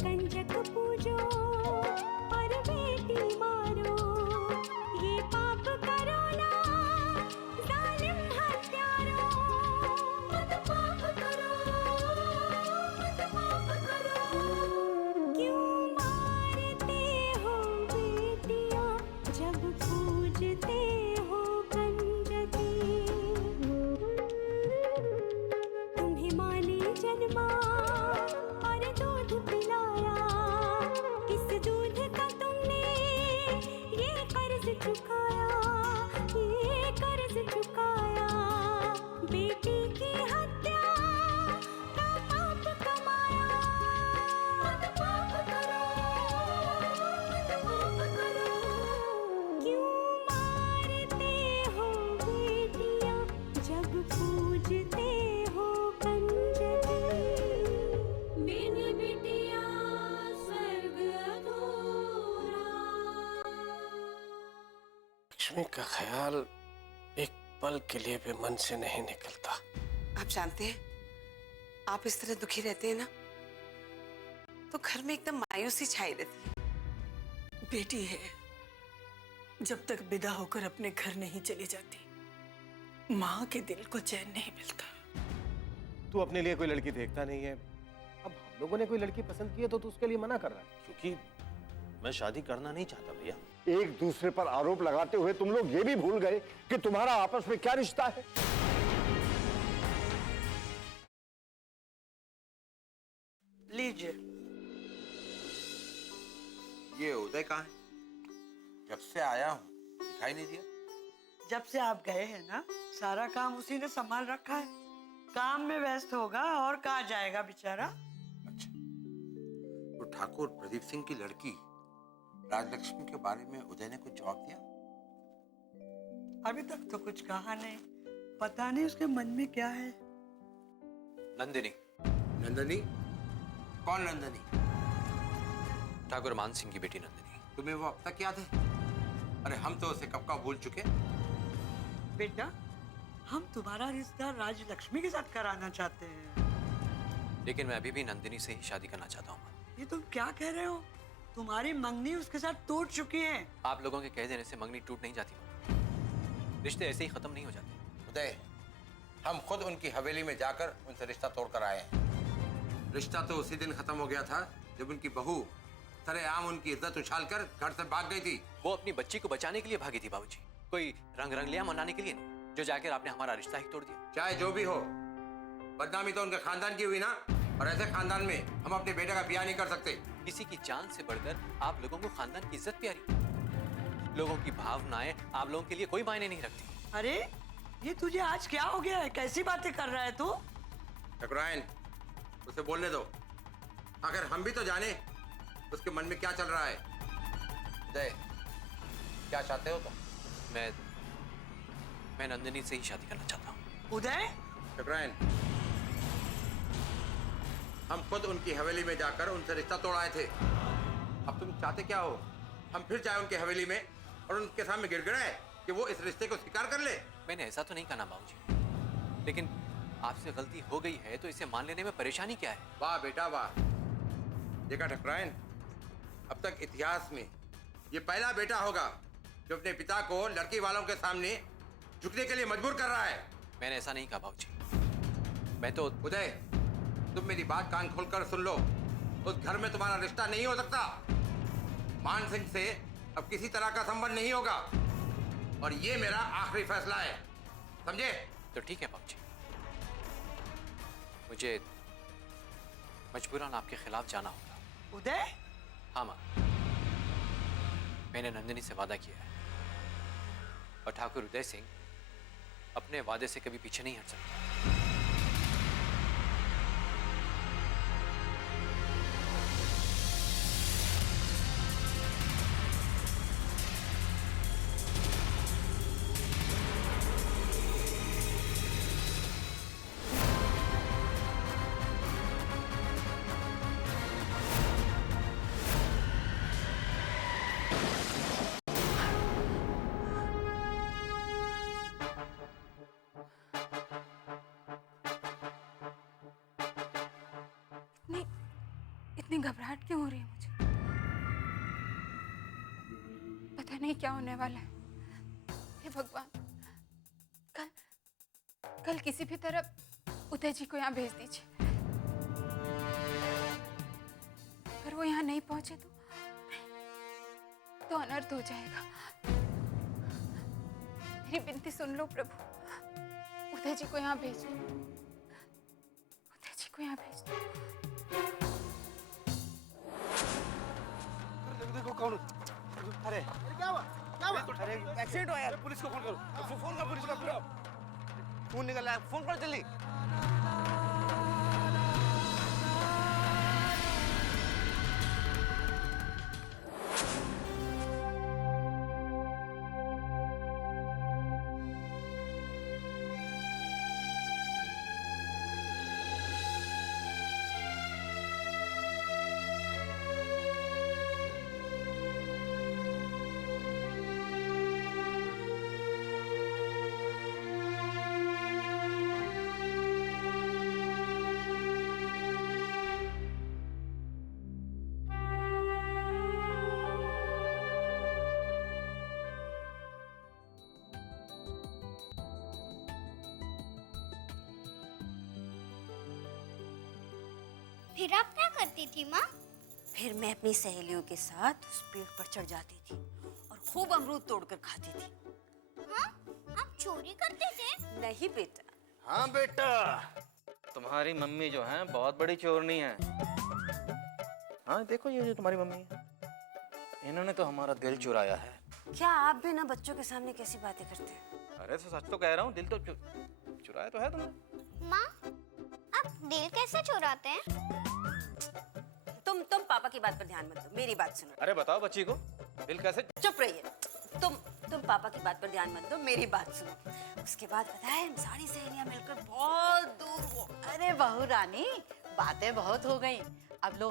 कंजक पूजो और बेटी मारो, ये पाप करो ना जालिम हत्यारो। मत पाप करो, मत पाप करो। क्यों मारते हो बेटियां जब पूजते हो कंजकी। तुम्हें माँ ने जन्मा और दूध पिलाया, इस दूध का तुमने ये कर्ज चुकाया, ये कर्ज चुकाया। बेटी की हत्या का पाप कमाया। मत पाप करो, मत पाप करो। क्यों मारते हो बेटियां जब पूजते हो कंजकी। बिन बिटिया स्वर्ग अधूरा। लक्ष्मी का ख्याल एक पल के लिए भी मन से नहीं निकलता। आप जानते हैं, आप इस तरह दुखी रहते हैं ना तो घर में एकदम मायूसी छाई रहती है। बेटी है, जब तक विदा होकर अपने घर नहीं चली जाती, माँ के दिल को चैन नहीं मिलता। तू अपने लिए कोई लड़की देखता नहीं है। अब हम लोगों ने कोई लड़की पसंद की है तो तू उसके लिए मना कर रहा है। क्योंकि मैं शादी करना नहीं चाहता भैया। एक दूसरे पर आरोप लगाते हुए तुम लोग ये भी भूल गए कि तुम्हारा आपस में क्या रिश्ता है। लीजिए। ये उदय कहाँ है? जब से आया हूँ दिखाई नहीं दिया। जब से आप गए हैं ना, सारा काम उसी ने संभाल रखा है। काम में व्यस्त होगा और कहाँ जाएगा बेचारा। अच्छा, तो ठाकुर प्रदीप सिंह की लड़की राजलक्ष्मी के बारे में उदय ने कुछ जवाब दिया? अभी तक तो कुछ कहा नहीं, पता नहीं उसके मन में क्या है। नंदिनी। नंदनी? कौन नंदनी? ठाकुर मान सिंह की बेटी नंदिनी। तुम्हें वो अब तक याद है? अरे हम तो उसे कब का भूल चुके। बेटा, हम तुम्हारा रिश्ता राजलक्ष्मी के साथ कराना चाहते हैं। लेकिन मैं अभी भी नंदिनी से ही शादी करना चाहता हूँ। ये तुम क्या कह रहे हो? तुम्हारी मंगनी उसके साथ टूट चुकी है। आप लोगों के कह देने से मंगनी टूट नहीं जाती, रिश्ते ऐसे ही खत्म नहीं हो जाते। उदय, हम खुद उनकी हवेली में जाकर उनसे रिश्ता तोड़कर आए हैं। रिश्ता तो उसी दिन खत्म हो गया था जब उनकी बहू सरेआम उनकी इज्जत उछालकर घर से भाग गई थी। वो अपनी बच्ची को बचाने के लिए भागी थी बाबूजी, कोई रंगलियां मनाने के लिए नहीं, जो जाकर आपने हमारा रिश्ता ही तोड़ दिया। चाहे जो भी हो, बदनामी तो उनके खानदान की हुई ना, और ऐसे खानदान में हम अपने बेटे का ब्याह नहीं कर सकते। किसी की जान से बढ़कर आप लोगों को खानदान की इज्जत प्यारी। लोगों की भावनाएं आप लोगों के लिए कोई मायने नहीं रखती। अरे ये तुझे आज क्या हो गया है? कैसी बातें कर रहा है तू? ठकुराइन, उसे बोलने दो। अगर हम भी तो जाने उसके मन में क्या चल रहा है। उदय, क्या चाहते हो तुम? मैं नंदिनी से ही शादी करना चाहता हूँ। उदय, ठकुराइन, हम खुद उनकी हवेली में जाकर उनसे रिश्ता तोड़ आए थे। अब तुम चाहते क्या हो? हम फिर जाए उनकी हवेली में और उनके सामने गिड़गिड़ाए कि वो इस रिश्ते को स्वीकार कर ले? मैंने ऐसा तो नहीं कहा बाबूजी, लेकिन आपसे गलती हो गई है तो इसे मान लेने में परेशानी क्या है? वाह बेटा वाह। देखा ठकुराइन, अब तक इतिहास में ये पहला बेटा होगा जो अपने पिता को लड़की वालों के सामने झुकने के लिए मजबूर कर रहा है। मैंने ऐसा नहीं कहा बाबूजी। मैं तो उदय, तुम मेरी बात कान खोलकर सुन लो। उस घर में तुम्हारा रिश्ता नहीं हो सकता। मान सिंह से अब किसी तरह का संबंध नहीं होगा, और ये मेरा आखिरी फैसला है, समझे? तो ठीक है बाबूजी, मुझे मजबूरन आपके खिलाफ जाना होगा। उदय? हाँ माँ, मैंने नंदिनी से वादा किया है और ठाकुर उदय सिंह अपने वादे से कभी पीछे नहीं हट सकता। इतनी घबराहट क्यों हो रही है मुझे? पता नहीं क्या होने वाला है। हे भगवान, कल किसी भी तरह उदय जी को यहाँ भेज दीजिए। अगर वो यहाँ नहीं पहुंचे तो अनर्थ हो जाएगा। मेरी विनती सुन लो प्रभु, उदय जी को यहाँ भेज दो, उदय जी को यहाँ भेज दो। देखो कौन? अरे क्या हुआ? क्या हुआ? अरे एक्सीडेंट हुआ यार, पुलिस को फोन करो। फोन कर पुलिस को। फोन निकल रहा है, फोन करो जल्दी। फिर आप क्या करती थी माँ? फिर मैं अपनी सहेलियों के साथ उस पेड़ पर चढ़ जाती थी और खूब अमरूद तोड़कर खाती थी। हाँ? आप चोरी करते थे? नहीं बेटा। हाँ बेटा, तुम्हारी मम्मी जो है बहुत बड़ी चोरनी है। हाँ देखो ये जो तुम्हारी मम्मी है, इन्होंने तो हमारा दिल चुराया है। क्या आप भी ना बच्चों के सामने कैसी बातें करते हैं? अरे तो सच तो कह रहा हूँ, दिल तो चुराया तो है तुमने। माँ, आप दिल कैसे चुराते हैं? तुम पापा की बात पर ध्यान मत दो, मेरी बात सुनो। अरे बताओ बच्ची को, दिल कैसे? चुप रहिए। तुम पापा की बात पर ध्यान मत दो, मेरी बात सुनो। उसके बाद पता है हम सारी सहेलियां मिलकर बहुत दूर वो। अरे बहू रानी, बातें बहुत हो गई। अब लो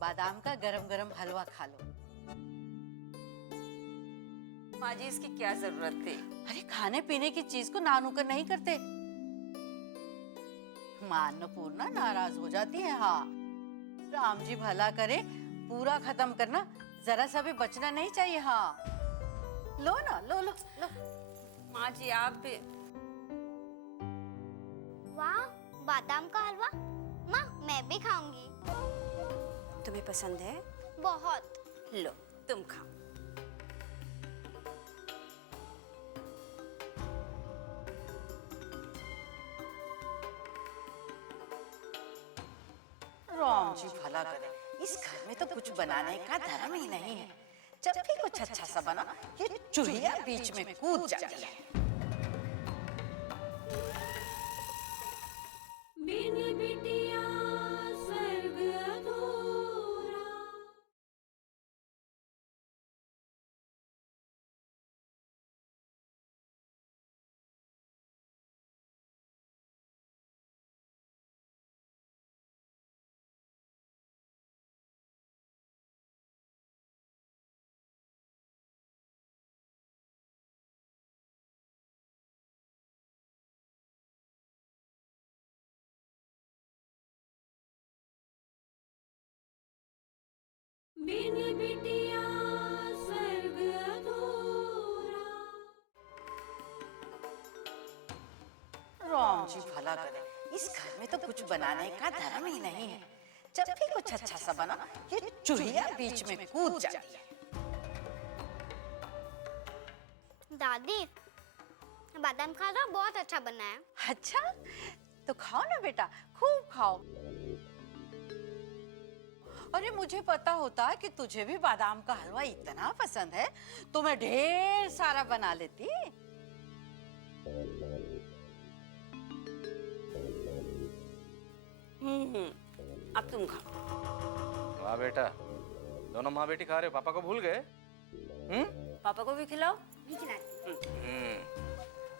बादाम का गरम गरम हलवा खा लो। माँ जी इसकी क्या जरूरत थी? अरे खाने पीने की चीज को ना नुक्कड़ नहीं करते। माँ अन्नपूर्णा नाराज हो जाती है। हाँ, राम जी भला करे, पूरा खत्म करना, जरा सा भी बचना नहीं चाहिए। हाँ लो ना, लो लो लो। माँ जी आप भी। वाह, बादाम का हलवा। माँ मैं भी खाऊंगी। तुम्हें पसंद है? बहुत। लो तुम खाओ। राम जी भला करे, इस घर में तो कुछ बनाने का धर्म ही नहीं है। जब भी कुछ अच्छा सा बना, ये चूहिया बीच में कूद जाती है। बिन बिटिया स्वर्ग अधूरा। बिन बिटिया स्वर्ग अधूरा। राम जी भला करे, इस घर में तो कुछ बनाने का धर्म ही नहीं है। जब भी कुछ अच्छा सा बना, ये चूहिया बीच में कूद जाती है। दादी, बादाम का हलवा बहुत अच्छा बना है। अच्छा, तो खाओ ना बेटा, खूब खाओ। अरे मुझे पता होता कि तुझे भी बादाम का हलवा इतना पसंद है तो मैं ढेर सारा बना लेती। अब तुम खाओ। वाह बेटा, दोनों माँ बेटी खा रहे हो, पापा को भूल गए? पापा को भी खिलाओ।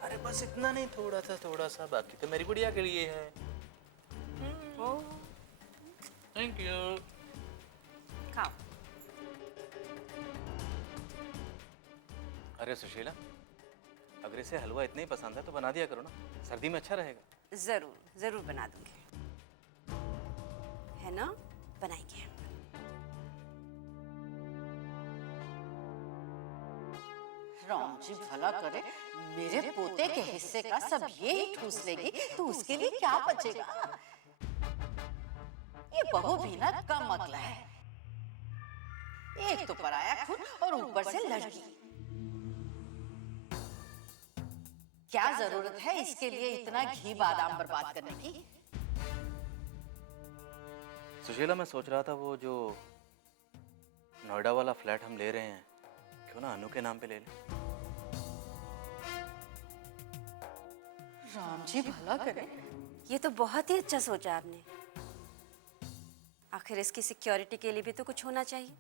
अरे बस इतना नहीं, थोड़ा सा बाकी तो मेरी गुड़िया के लिए है। Thank you. खाओ। अरे सुशीला, अगर इसे हलवा इतना ही पसंद है तो बना दिया करो ना, सर्दी में अच्छा रहेगा। जरूर जरूर बना दूंगी, है ना? बनाएंगे। राम जी भला करे, मेरे पोते के हिस्से का सब ये ही ठूस लेगी तो उसके लिए क्या बचेगा? ये बहू भी ना कम अक्ल है। एक तो पराया खून और ऊपर से लड़की। क्या जरूरत है इसके लिए इतना घी बादाम बर्बाद करने की? सुशीला, मैं सोच रहा था वो जो नोएडा वाला फ्लैट हम ले रहे हैं, क्यों ना अनु के नाम पे ले लें। राम जी भला करे। ये तो बहुत ही अच्छा सोचा आपने। आखिर इसकी सिक्योरिटी के लिए भी तो कुछ होना चाहिए।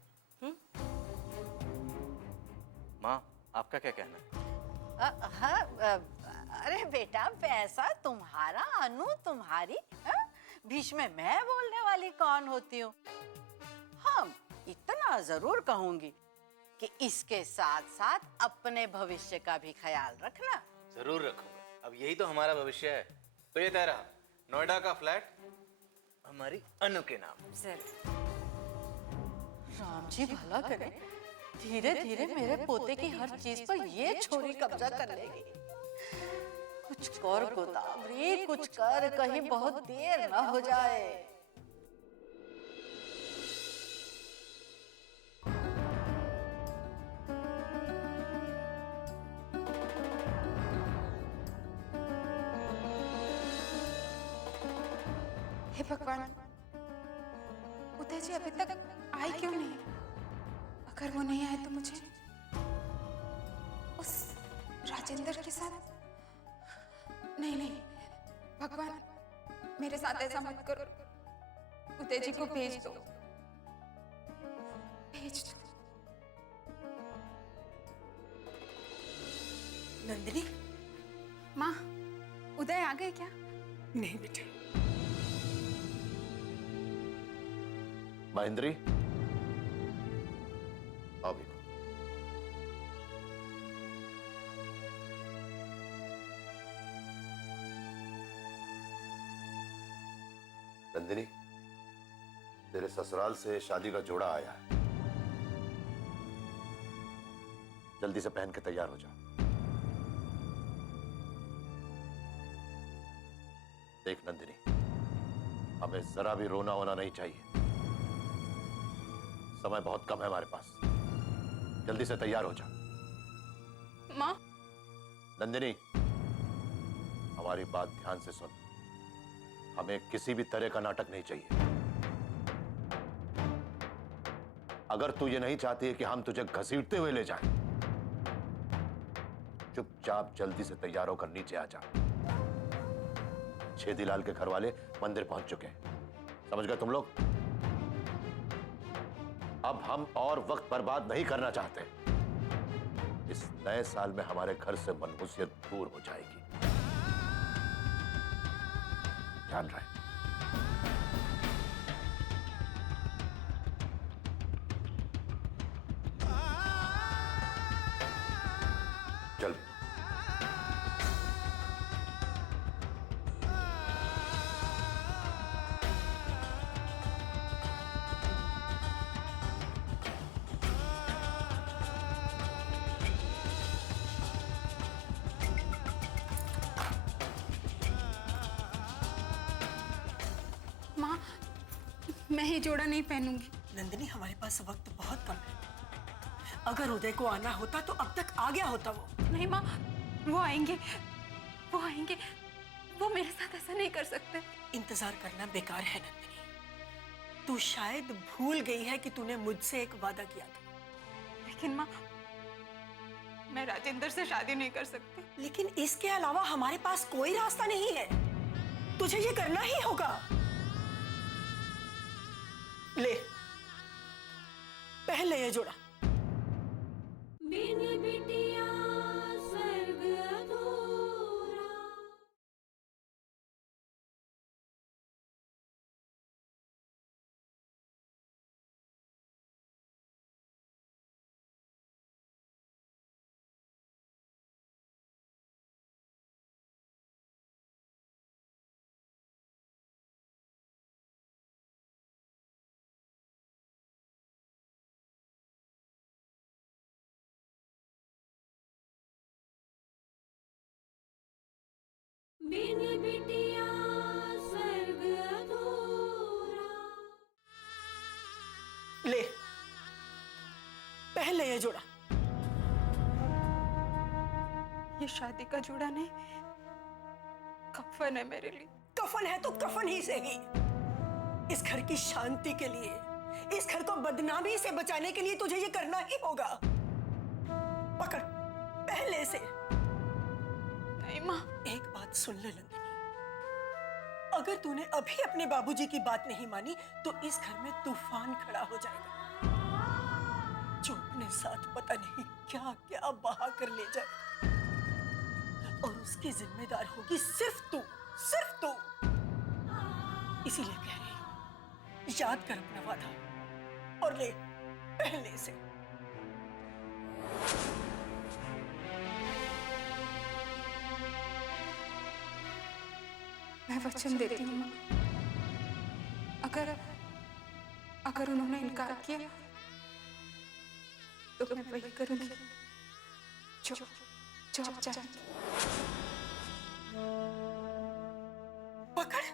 माँ, आपका क्या कहना है? हाँ, अरे बेटा, पैसा तुम्हारा, अनु तुम्हारी, बीच में मैं बोलने वाली कौन होती हूँ? हाँ, इतना जरूर कहूंगी कि इसके साथ साथ अपने भविष्य का भी ख्याल रखना। जरूर रखूंगा। अब यही तो हमारा भविष्य है। तो ये तय रहा, नोएडा का फ्लैट हमारी अनु के नाम। सर, राम जी भला करे, धीरे धीरे मेरे पोते की हर चीज पर ये छोरी कब्जा कर लेगी। कुछ कर गोदावरी, कुछ कर, कहीं बहुत देर न हो जाए। हे भगवान, उदय जी अभी तक आए क्यों नहीं? अगर वो नहीं आए तो मुझे उस राजेंद्र के साथ, नहीं नहीं भगवान, मेरे साथ ऐसा मत करो। उदय जी को भेज दो, भेज दो। नंदिनी, माँ, उदय आ गए क्या? नहीं बेटा। महेंद्री, आओ भी। नंदिनी, तेरे ससुराल से शादी का जोड़ा आया है। जल्दी से पहन के तैयार हो जा। देख नंदिनी, हमें जरा भी रोना होना नहीं चाहिए। समय बहुत कम है हमारे पास। जल्दी से तैयार हो जा। माँ। नंदिनी, हमारी बात ध्यान से सुन। हमें किसी भी तरह का नाटक नहीं चाहिए। अगर तू ये नहीं चाहती है कि हम तुझे घसीटते हुए ले जाएं, चुपचाप जल्दी से तैयार होकर नीचे आ जा। छेदीलाल के घर वाले मंदिर पहुंच चुके हैं। समझ गए तुम लोग? अब हम और वक्त बर्बाद नहीं करना चाहते। इस नए साल में हमारे घर से मनहूसियत दूर हो जाएगी। ध्यान रहे। चल। माँ, मैं ये जोड़ा नहीं पहनूंगी। नंदिनी, हमारे पास वक्त बहुत कम है। अगर उदय को आना होता तो अब तक आ गया होता वो। नहीं माँ, वो आएंगे, वो आएंगे। वो मेरे साथ ऐसा नहीं कर सकते। इंतजार करना बेकार है नंदिनी। तू शायद भूल गई है कि तूने मुझसे एक वादा किया था। लेकिन माँ, मैं राजेंद्र से शादी नहीं कर सकती। लेकिन इसके अलावा हमारे पास कोई रास्ता नहीं है। तुझे ये करना ही होगा। ले, पहले ये जोड़ा। बिन बिटिया बिन बिटिया स्वर्ग अधूरा। ले, पहले ये जोड़ा। ये शादी का जोड़ा नहीं, कफन है मेरे लिए। कफन है तो कफन ही सही। इस घर की शांति के लिए, इस घर को बदनामी से बचाने के लिए तुझे ये करना ही होगा। पकड़, पहले से। नहीं माँ। एक बात सुन ले नंदिनी, अगर तूने अभी अपने बाबूजी की बात नहीं मानी तो इस घर में तूफान खड़ा हो जाएगा, जो अपने साथ पता नहीं क्या क्या बहा कर ले जाएगा। और उसकी जिम्मेदार होगी सिर्फ तू, सिर्फ तू। इसीलिए कह रही हूं, याद कर अपना वादा और ले पहले से। मैं वचन देती हूँ माँ, अगर उन्होंने इनकार किया तो मैं वही करूंगी जो आप चाहेंगे। पकड़।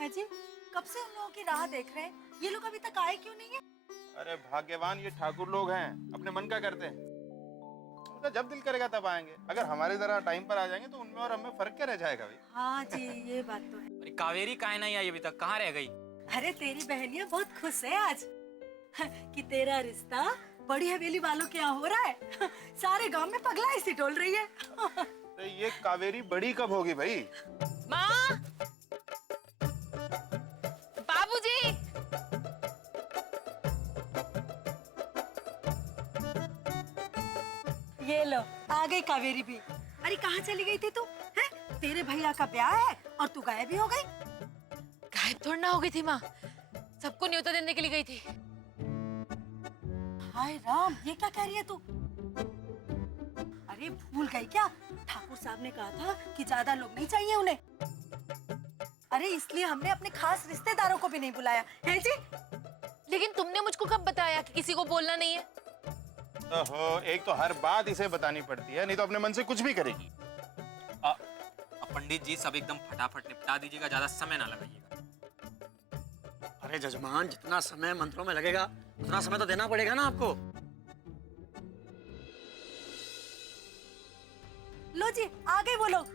है जी, कब से उन लोगों की राह देख रहे हैं, ये लोग अभी तक आए क्यों नहीं है? अरे भाग्यवान ये ठाकुर लोग हैं, अपने मन का करते हैं। उनका जब दिल करेगा तब आएंगे। अगर हमारे तरह टाइम पर आ जाएंगे तो उनमें और हमें फर्क क्या रह जाएगा भाई? हाँ जी, ये बात तो है। अरे कावेरी काहे नहीं आई अभी तक, कहाँ रह गई? अरे तेरी बहनियां बहुत खुश है आज कि तेरा रिश्ता बड़ी हवेली वालों के यहाँ हो रहा है। सारे गांव में पगला ऐसी डोल रही है। तो ये कावेरी बड़ी कब होगी भाई? माँ, बाबूजी, ये लो आ गई कावेरी भी। अरे कहाँ चली गई थी तू? हैं? तेरे भैया का ब्याह है और तू गायब ही हो गई। गायब थोड़ी ना हो गई थी माँ, सबको न्योता देने के लिए गई थी। हाय राम, ये क्या कह रही है तू? अरे भूल गई क्या? ठाकुर साहब ने कहा था कि ज्यादा लोग नहीं चाहिए उन्हें। अरे इसलिए हमने अपने खास रिश्तेदारों को भी नहीं बुलाया है जी। लेकिन तुमने मुझको कब बताया कि किसी को बोलना नहीं है? ओहो, एक तो हर बात इसे बतानी पड़ती है, नहीं तो अपने मन से कुछ भी करेगी। पंडित जी सब एकदम फटाफट निपटा दीजिएगा, ज्यादा समय ना लगाइएगा। अरे जजमान, जितना समय मंत्रों में लगेगा उतना समय तो देना पड़ेगा ना आपको। लो जी, आ गए वो लोग।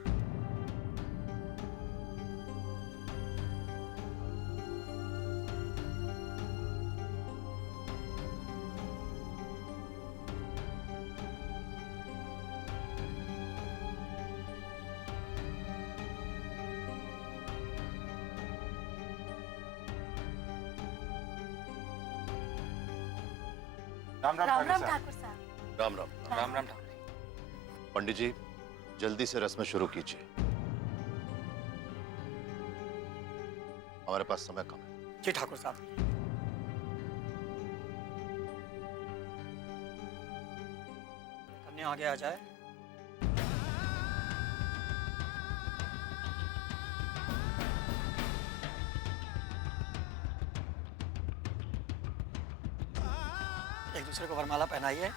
राम राम राम राम ठाकुर ठाकुर साहब। राम राम। राम राम ठाकुर। पंडित जी, जल्दी से रस्में शुरू कीजिए, हमारे पास समय कम है। जी ठाकुर साहब। कन्या आगे आ जाए। एक दूसरे को वरमाला पहनाइए।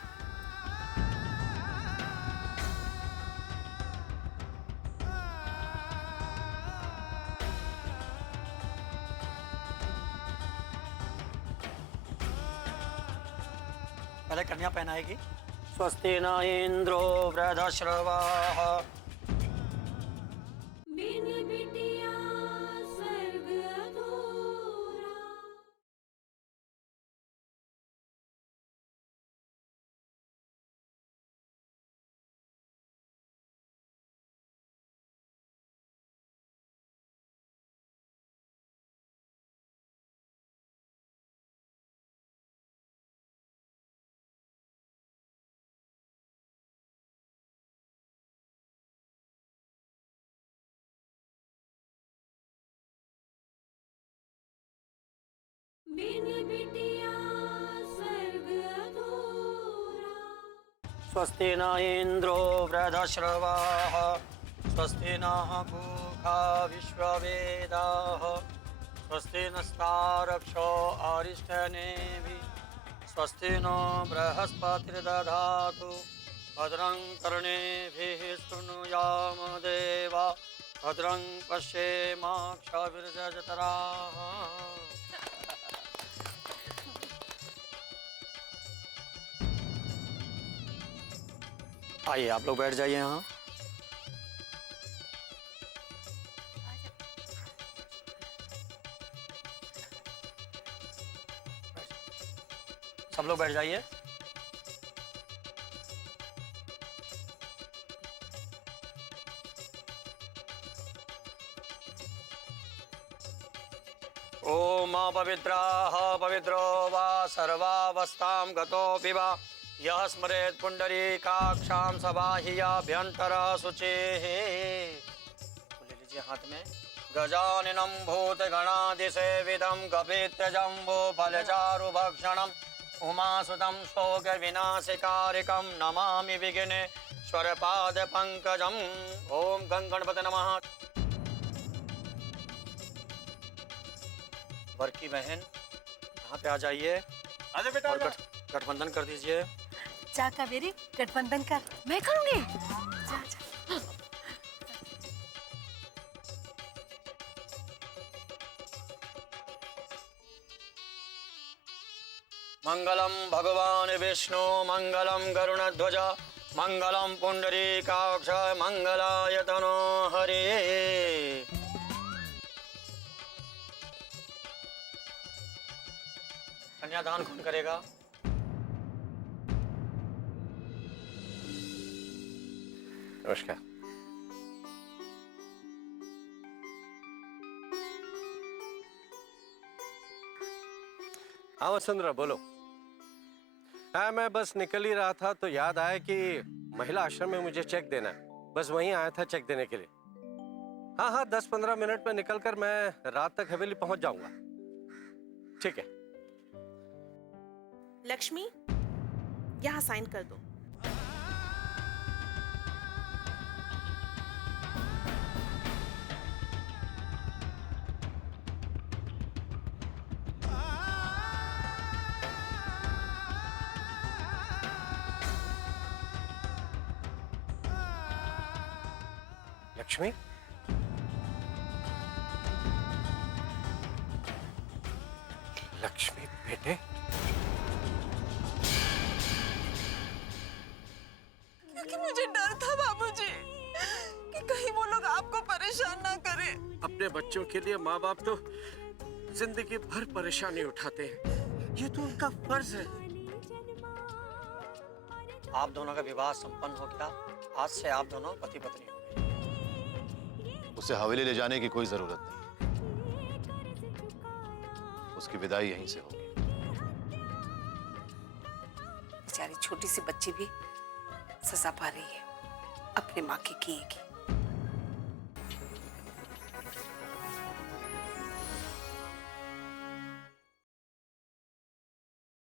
पहले कन्या पहनाएगी। स्वस्ति न इंद्रो वृद्धश्रवाः बिन बिटिया स्वर्ग अधूरा। स्वस्ति न इंद्रो वृद्धश्रवाः स्वस्ति नः पूषा विश्ववेदाः स्वस्ति नस्तारक्षो अरिष्टनेमिः स्वस्ति नो बृहस्पतिर्दधातु भद्रं कर्णेभिः शृणुयाम देवा भद्रं पश्येमाक्षभिर्यजत्राः। आइए आप लोग बैठ जाइए यहाँ। सब लोग बैठ जाइए। ओम पवित्राः पवित्रो वा सर्वावस्थां गतोऽपि वा यः स्मरेत् पुण्डरीकाक्षां सबाह्याभ्यन्तरा शुचिः। ले लीजिए हाथ में। गजाननं भूतगणाधिसेवितं कपित्थजम्बो फलचारुभक्षणम् उमासुतं शोकविनाशकारिकं नमामि विघ्नेश्वरपादपङ्कजम्। ओम गणगणपते नमः। वर की बहन यहाँ पे आ जाइए। आजा बेटा और गठबंधन कर दीजिए। जा कावेरी गठबंधन कर। मैं करूंगी। जा जा। मंगलम भगवान विष्णु मंगलम गरुणध्वज मंगलम पुंडरीकाक्ष मंगलाय तनो हरे। कन्यादान कौन करेगा? नमस्कार। हाँ वसुंधरा बोलो। हाँ मैं बस निकल ही रहा था तो याद आया कि महिला आश्रम में मुझे चेक देना है। बस वहीं आया था चेक देने के लिए। हाँ हाँ 10-15 मिनट में निकलकर मैं रात तक हवेली पहुंच जाऊंगा। ठीक है। लक्ष्मी यहाँ साइन कर दो। लक्ष्मी लक्ष्मी बेटे क्योंकि मुझे डर था बाबूजी कि कहीं वो लोग आपको परेशान ना करें। अपने बच्चों के लिए माँ बाप तो जिंदगी भर परेशानी उठाते हैं। ये तो उनका फर्ज है। आप दोनों का विवाह संपन्न हो गया। आज से आप दोनों पति पत्नी हो गए। उसे हवेली ले जाने की कोई जरूरत नहीं। उसकी विदाई यहीं से होगी। बेचारी छोटी सी बच्ची भी सजा पा रही है अपने माँ के किए की।